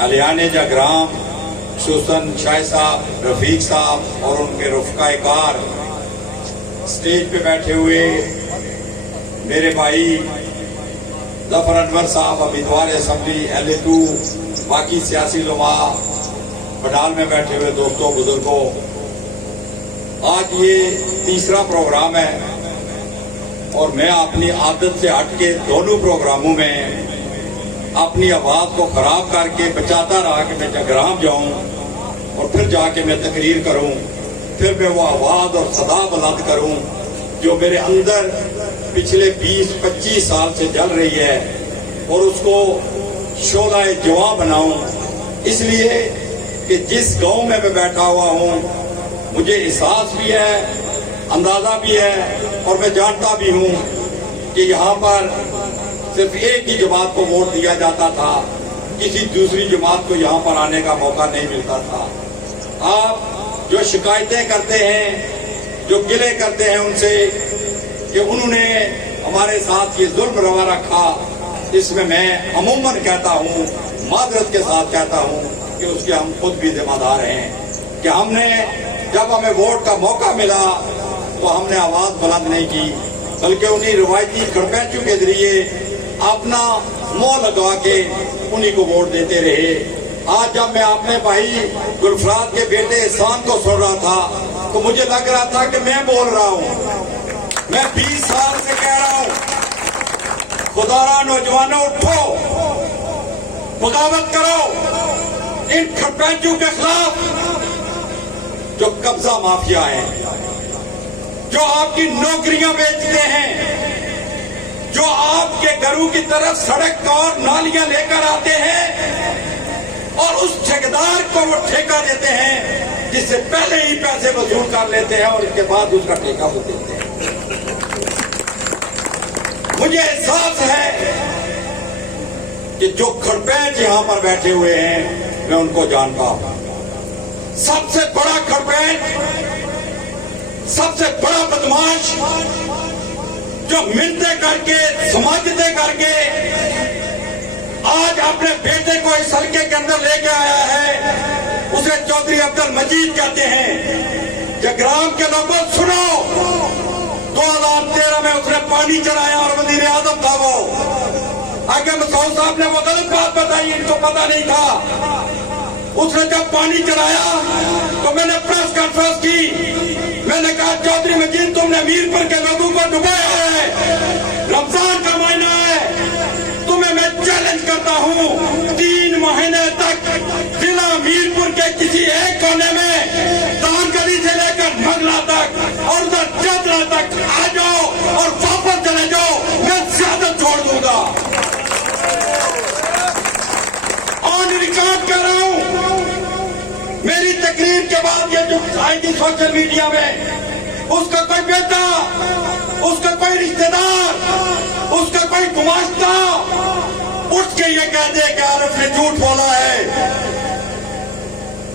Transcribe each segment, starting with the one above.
الیان جگرام، سوسن شاہ صاحب، رفیق صاحب اور ان کے رفقائے کار، اسٹیج پہ بیٹھے ہوئے میرے بھائی ظفر انور صاحب، امیدوار اسمبلی LA2، باقی سیاسی لما، پنڈال میں بیٹھے ہوئے دوستوں، بزرگوں، آج یہ تیسرا پروگرام ہے اور میں اپنی عادت سے ہٹ کے دونوں پروگراموں میں اپنی آواز کو خراب کر کے بچاتا رہا کہ میں جگرام جاؤں اور پھر جا کے میں تقریر کروں، پھر میں وہ آواز اور صدا بلند کروں جو میرے اندر پچھلے 20-25 سال سے جل رہی ہے، اور اس کو شعلہ جواں بناؤں، اس لیے کہ جس گاؤں میں بیٹھا ہوا ہوں مجھے احساس بھی ہے، اندازہ بھی ہے، اور میں جانتا بھی ہوں کہ یہاں پر صرف ایک ہی جماعت کو ووٹ دیا جاتا تھا، کسی دوسری جماعت کو یہاں پر آنے کا موقع نہیں ملتا تھا۔ آپ جو شکایتیں کرتے ہیں، جو گلے کرتے ہیں ان سے کہ انہوں نے ہمارے ساتھ یہ ظلم روا رکھا، اس میں میں عموماً کہتا ہوں، معذرت کے ساتھ کہتا ہوں کہ اس کے ہم خود بھی ذمہ دار ہیں کہ ہم نے جب ہمیں ووٹ کا موقع ملا تو ہم نے آواز بلند نہیں کی، بلکہ انہی روایتی کڑپینچوں کے ذریعے اپنا منہ لگا کے انہی کو ووٹ دیتے رہے۔ آج جب میں اپنے بھائی گلفراد کے بیٹے احسان کو سن رہا تھا تو مجھے لگ رہا تھا کہ میں بول رہا ہوں، میں 20 سال سے کہہ رہا ہوں، خدا را نوجوانوں اٹھو، بغاوت کرو ان کھڑپینچوں کے خلاف جو قبضہ مافیا ہیں، جو آپ کی نوکریاں بیچتے ہیں، جو آپ کے گھروں کی طرف سڑک اور نالیاں لے کر آتے ہیں اور اس ٹھیکیدار کو وہ ٹھیکہ دیتے ہیں جس سے پہلے ہی پیسے وصول کر لیتے ہیں اور اس کے بعد اس کا ٹھیکہ وہ دیتے ہیں۔ مجھے احساس ہے کہ جو کھڑپینچ یہاں پر بیٹھے ہوئے ہیں میں ان کو جانتا ہوں۔ سب سے بڑا کھڑپینچ، سب سے بڑا بدماش جو منتیں کر کے، سماجتیں کر کے آج اپنے بیٹے کو اس حلقے کے اندر لے کے آیا ہے، اسے چودھری عبد المجید کہتے ہیں۔ جگرام کے لوگوں سنو، 2013 میں اس نے پانی چڑھایا اور وزیر اعظم تھا وہ۔ آگے مسعود صاحب نے وہ غلط بات بتائی، ان کو پتہ نہیں تھا۔ اس نے جب پانی چڑھایا تو میں نے پریس کانفرنس کی، میں نے کہا چودھری مجید تم نے میرپور کے لوگوں کو ڈبویا ہے، رمضان کا مہینہ ہے، تمہیں میں چیلنج کرتا ہوں 3 مہینے تک ضلع میرپور کے کسی ایک کونے میں دان گلی سے لے کر منگلا تک اور ادھر چودرا تک آ جاؤ اور واپس چلے جاؤ، میں زیادہ چھوڑ دوں گا۔ آن ریکارڈ کر رہا ہوں، میری تقریر کے بعد یہ جو آئی تھی سوشل میڈیا میں، اس کا کوئی بیٹا، اس کا کوئی رشتہ دار، اس کا کوئی گماشتہ اٹھ کے یہ کہہ دے کہ عارف نے جھوٹ بولا ہے۔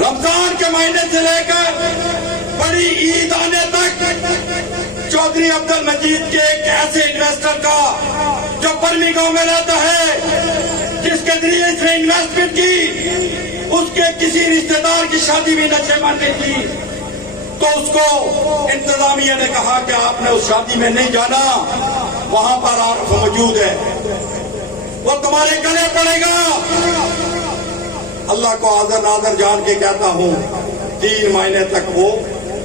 رمضان کے مہینے سے لے کر بڑی عید آنے تک چودھری عبد المجید کے ایک ایسے انویسٹر کا جو برمی گاؤں میں رہتا ہے، جس کے ذریعے اس نے انویسٹمنٹ کی، اس کے کسی رشتہ دار کی شادی بھی نشے میں نہیں تھی، تو اس کو انتظامیہ نے کہا کہ آپ نے اس شادی میں نہیں جانا، وہاں پر عارف موجود ہے، وہ تمہارے گلے پڑے گا۔ اللہ کو حاضر ناظر جان کے کہتا ہوں 3 مہینے تک وہ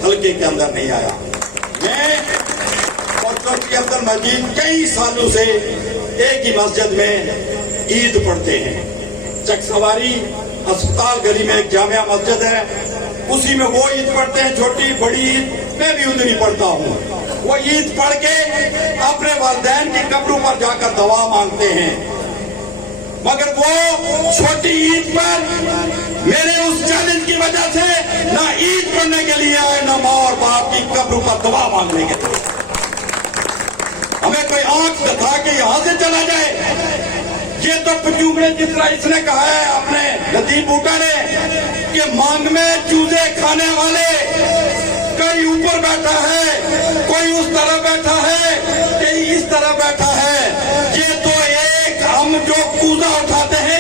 حلقے کے اندر نہیں آیا۔ میں اور چودھری عبد المجید کئی سالوں سے ایک ہی مسجد میں عید پڑھتے ہیں۔ چک سواری اسپتال گلی میں ایک جامعہ مسجد ہے، اسی میں وہ عید پڑھتے ہیں، چھوٹی بڑی عید میں بھی ادھر ہی پڑھتا ہوں۔ وہ عید پڑھ کے اپنے والدین کی قبروں پر جا کر دعا مانگتے ہیں، مگر وہ چھوٹی عید پر میرے اس چیلنج کی وجہ سے نہ عید پڑھنے کے لیے آئے، نہ ماں اور باپ کی قبروں پر دعا مانگنے کے لیے۔ ہمیں کوئی آنکھ دکھا کے یہاں سے چلا جائے، یہ تو پچوب نے جس طرح اس نے کہا ہے اپنے لطیف بوٹا نے کہ مانگ میں چوزے کھانے والے، کوئی اوپر بیٹھا ہے، کوئی اس طرح بیٹھا ہے، کوئی اس طرح بیٹھا ہے، یہ تو ایک ہم جو کوزہ اٹھاتے ہیں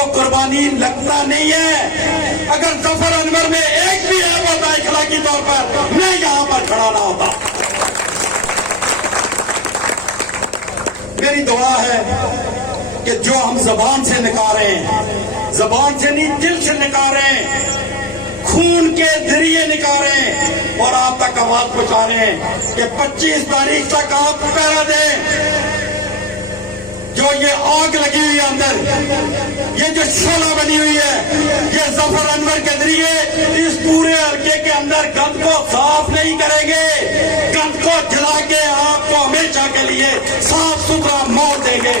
وہ قربانی لگتا نہیں ہے. اگر ظفر انور میں ایک بھی ایپ ہوتا اخلاقی طور پر میں یہاں پر کھڑا نہ ہوتا. میری دعا ہے کہ جو ہم زبان سے نکارے ہیں، زبان سے نہیں دل سے نکارے، خون کے ذریعے نکارے اور آپ تک آواز پہنچا رہے ہیں کہ 25 تاریخ تک آپ پہرا دیں. جو یہ آگ لگی ہوئی ہے اندر، یہ جو شعلہ بنی ہوئی ہے، یہ ظفر انور کے ذریعے اس پورے حلقے کے اندر گند کو صاف نہیں کریں گے. گند کو جلا کے آپ کو ہمیشہ کے لیے صاف ستھرا موڑ دیں گے.